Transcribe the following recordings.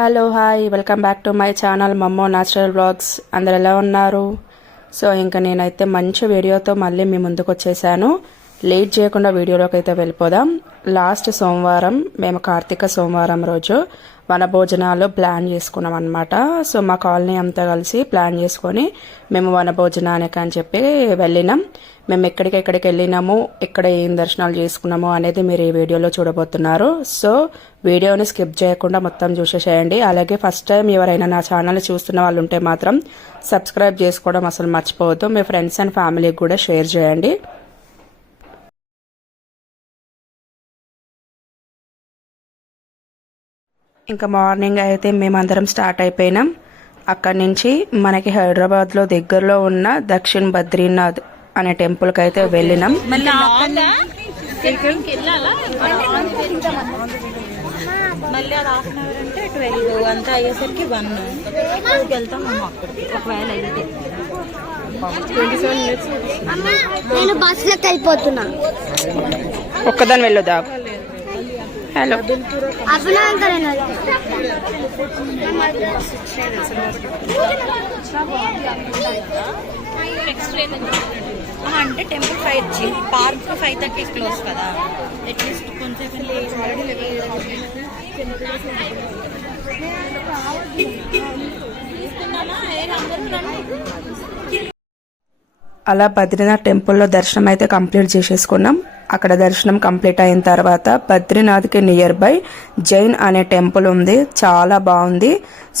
Hello hi welcome back to my channel Mammo natural vlogs. అందరు ఎలా ఉన్నారు? So ఇంకా నేనైతే మంచి వీడియోతో మళ్ళీ మీ ముందుకు వచ్చేసాను. లేట్ చేయకుండా వీడియోలోకి అయితే వెళ్ళిపోదాం. లాస్ట్ సోమవారం మేము కార్తీక సోమవారం రోజు వనభోజనాలు ప్లాన్ చేసుకున్నాం అనమాట. సో మా కాలనీ అంతా కలిసి ప్లాన్ చేసుకొని మేము వనభోజనానికి అని చెప్పి వెళ్ళినాం. మేము ఎక్కడికి వెళ్ళినాము, ఎక్కడ ఏం దర్శనాలు చేసుకున్నాము అనేది మీరు ఈ వీడియోలో చూడబోతున్నారు. సో వీడియోని స్కిప్ చేయకుండా మొత్తం చూసేసేయండి. అలాగే ఫస్ట్ టైం ఎవరైనా నా ఛానల్ చూస్తున్న వాళ్ళు ఉంటే మాత్రం సబ్స్క్రైబ్ చేసుకోవడం అసలు మర్చిపోవద్దు. మీ ఫ్రెండ్స్ అండ్ ఫ్యామిలీకి కూడా షేర్ చేయండి. ఇంకా మార్నింగ్ అయితే మేమందరం స్టార్ట్ అయిపోయినాం. అక్కడి నుంచి మనకి హైదరాబాద్లో దగ్గరలో ఉన్న దక్షిణ బద్రీనాథ్ అనే టెంపుల్కి అయితే వెళ్ళినాం. మళ్ళీ అది హాఫ్ అన్ అవర్ అంటే 12 అంతా అయ్యేసరికి 1 వెళ్తాం మేము అక్కడికి. ఒకవేళ అయితే 27 minutes నేను బస్సులోకి వెళ్ళిపోతున్నా. ఒక్కదాని వెళ్ళొద్దా? హలో అంటే టెంపుల్ 5 పార్క్ 5:30 క్లోజ్ కదా. అట్లీస్ట్ కొంచెం అలా బద్రీనాథ్ టెంపుల్లో దర్శనం అయితే కంప్లీట్ చేసేసుకున్నాం. అక్కడ దర్శనం కంప్లీట్ అయిన తర్వాత బద్రీనాథ్కి నియర్ బై జైన్ అనే టెంపుల్ ఉంది, చాలా బాగుంది.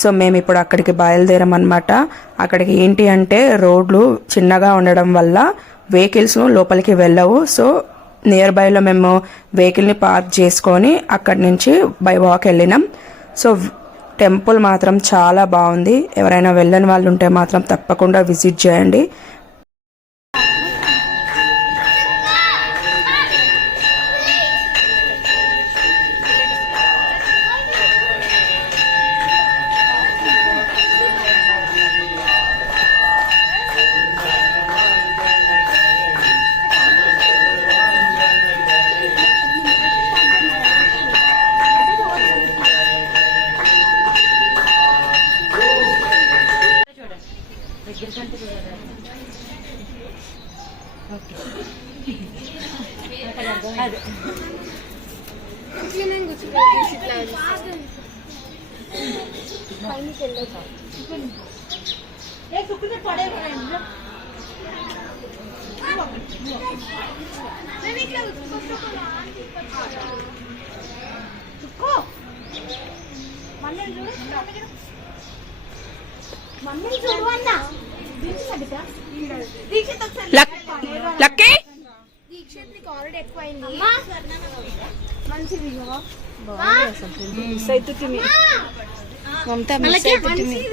సో మేము ఇప్పుడు అక్కడికి బయలుదేరాం అనమాట. అక్కడికి ఏంటి అంటే రోడ్లు చిన్నగా ఉండడం వల్ల వెహికల్స్ లోపలికి వెళ్ళవు. సో నియర్ బైలో మేము వెహికల్ని పార్క్ చేసుకొని అక్కడి నుంచి బై వాక్ వెళ్ళినాం. సో టెంపుల్ మాత్రం చాలా బాగుంది. ఎవరైనా వెళ్ళని వాళ్ళు ఉంటే మాత్రం తప్పకుండా విజిట్ చేయండి. లక్కీ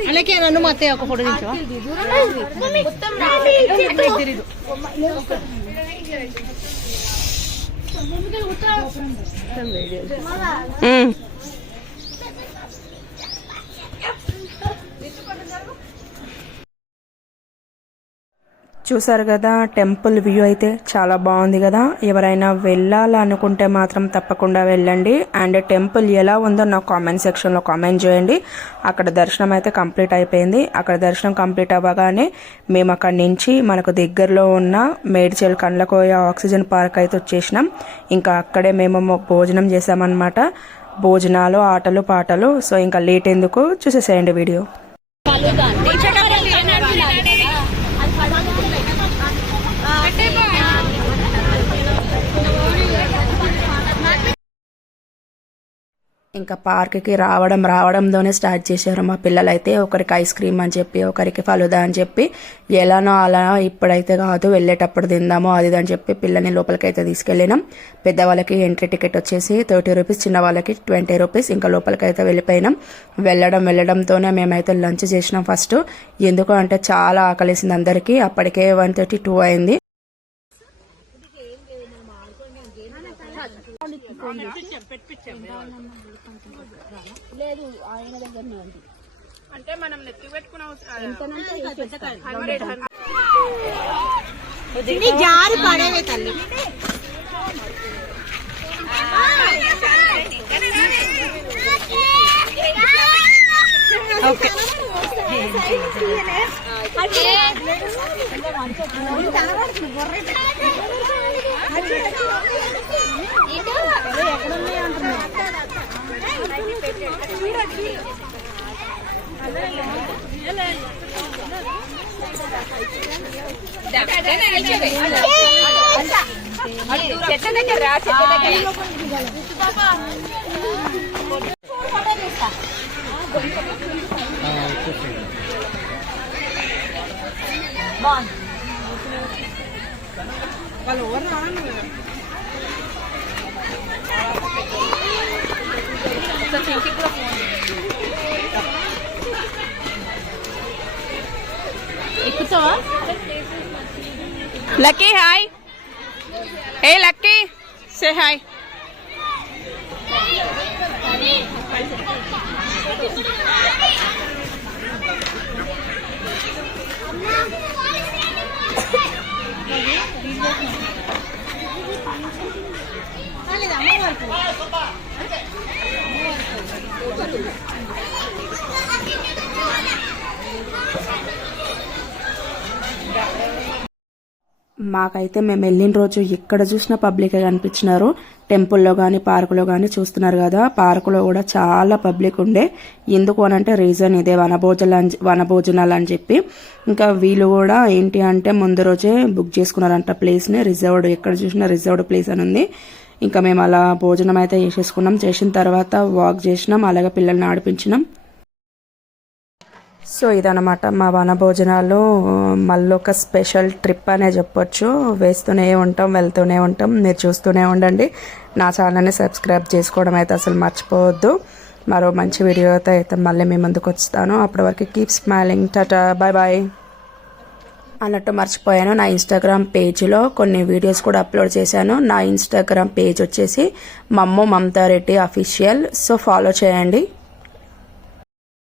అలాగే నన్ను మా అత్తయ్య ఒక ఫోటో తీసుకో. చూసారు కదా, టెంపుల్ వ్యూ అయితే చాలా బాగుంది కదా. ఎవరైనా వెళ్ళాలనుకుంటే మాత్రం తప్పకుండా వెళ్ళండి. అండ్ టెంపుల్ ఎలా ఉందో నాకు కామెంట్ సెక్షన్లో కామెంట్ చేయండి. అక్కడ దర్శనం అయితే కంప్లీట్ అయిపోయింది. అక్కడ దర్శనం కంప్లీట్ అవ్వగానే మేము అక్కడి నుంచి మనకు దగ్గరలో ఉన్న మేడ్చల్ కండ్లకోయ ఆక్సిజన్ పార్క్ అయితే వచ్చేసినాం. ఇంకా అక్కడే మేము భోజనం చేసామన్నమాట. భోజనాలు, ఆటలు, పాటలు. సో ఇంకా లేట్ ఎందుకు, చూసేసేయండి వీడియో. ఇంకా పార్క్కి రావడంతోనే స్టార్ట్ చేశారు మా పిల్లలైతే. ఒకరికి ఐస్ క్రీమ్ అని చెప్పి, ఒకరికి ఫలుదా అని చెప్పి, ఎలానో అలా ఇప్పుడైతే కాదు వెళ్ళేటప్పుడు తిందాము అది అని చెప్పి పిల్లని లోపలికి అయితే తీసుకెళ్ళినాం. పెద్దవాళ్ళకి ఎంట్రీ టికెట్ వచ్చేసి 30 రూపీస్, చిన్న వాళ్ళకి 20 రూపీస్. ఇంకా లోపలికి అయితే వెళ్ళిపోయినాం. వెళ్ళడంతోనే మేమైతే లంచ్ చేసినాం ఫస్ట్. ఎందుకు అంటే చాలా ఆకలేసింది అందరికీ. అప్పటికే 1:32 అయింది. లేదు ఆయన దగ్గరనే ఉంది. అంటే మనం నెత్తి పెట్టుకున్నాం. జారి పడేవే తల్లి. ఎక్కుతావా? Lucky hi. ఏ లక్కీ సే హాయ్. మాకైతే మేము వెళ్ళిన రోజు ఎక్కడ చూసినా పబ్లిక్ కనిపించినారు. టెంపుల్లో కానీ పార్కులో కానీ చూస్తున్నారు కదా, పార్కులో కూడా చాలా పబ్లిక్ ఉండే. ఎందుకు అనంటే రీజన్ ఇదే, వనభోజనాలు అని చెప్పి. ఇంకా వీళ్ళు కూడా ఏంటి అంటే ముందు రోజే బుక్ చేసుకున్నారంట ప్లేస్ని. రిజర్వ్డ్, ఎక్కడ చూసినా రిజర్వ్డ్ ప్లేస్ అని ఉంది. ఇంకా మేము అలా భోజనం అయితే చేసేసుకున్నాం. చేసిన తర్వాత వాక్ చేసినాం, అలాగే పిల్లల్ని ఆడిపించినాం. సో ఇదనమాట మా వనభోజనాలు. మళ్ళొక స్పెషల్ ట్రిప్ అనే చెప్పొచ్చు. వేస్తూనే ఉంటాం, వెళ్తూనే ఉంటాం. మీరు చూస్తూనే ఉండండి. నా ఛానల్ని సబ్స్క్రైబ్ చేసుకోవడం అయితే అసలు మర్చిపోవద్దు. మరో మంచి వీడియోతో అయితే మళ్ళీ మీ ముందుకు వస్తాను. అప్పటి వరకు keep smiling. Tata, bye bye. అన్నట్టు మర్చిపోయాను, నా ఇన్స్టాగ్రామ్ పేజ్లో కొన్ని వీడియోస్ కూడా అప్లోడ్ చేశాను. నా ఇన్స్టాగ్రామ్ పేజ్ వచ్చేసి మమ్ము Mamata Reddy official. So follow చేయండి.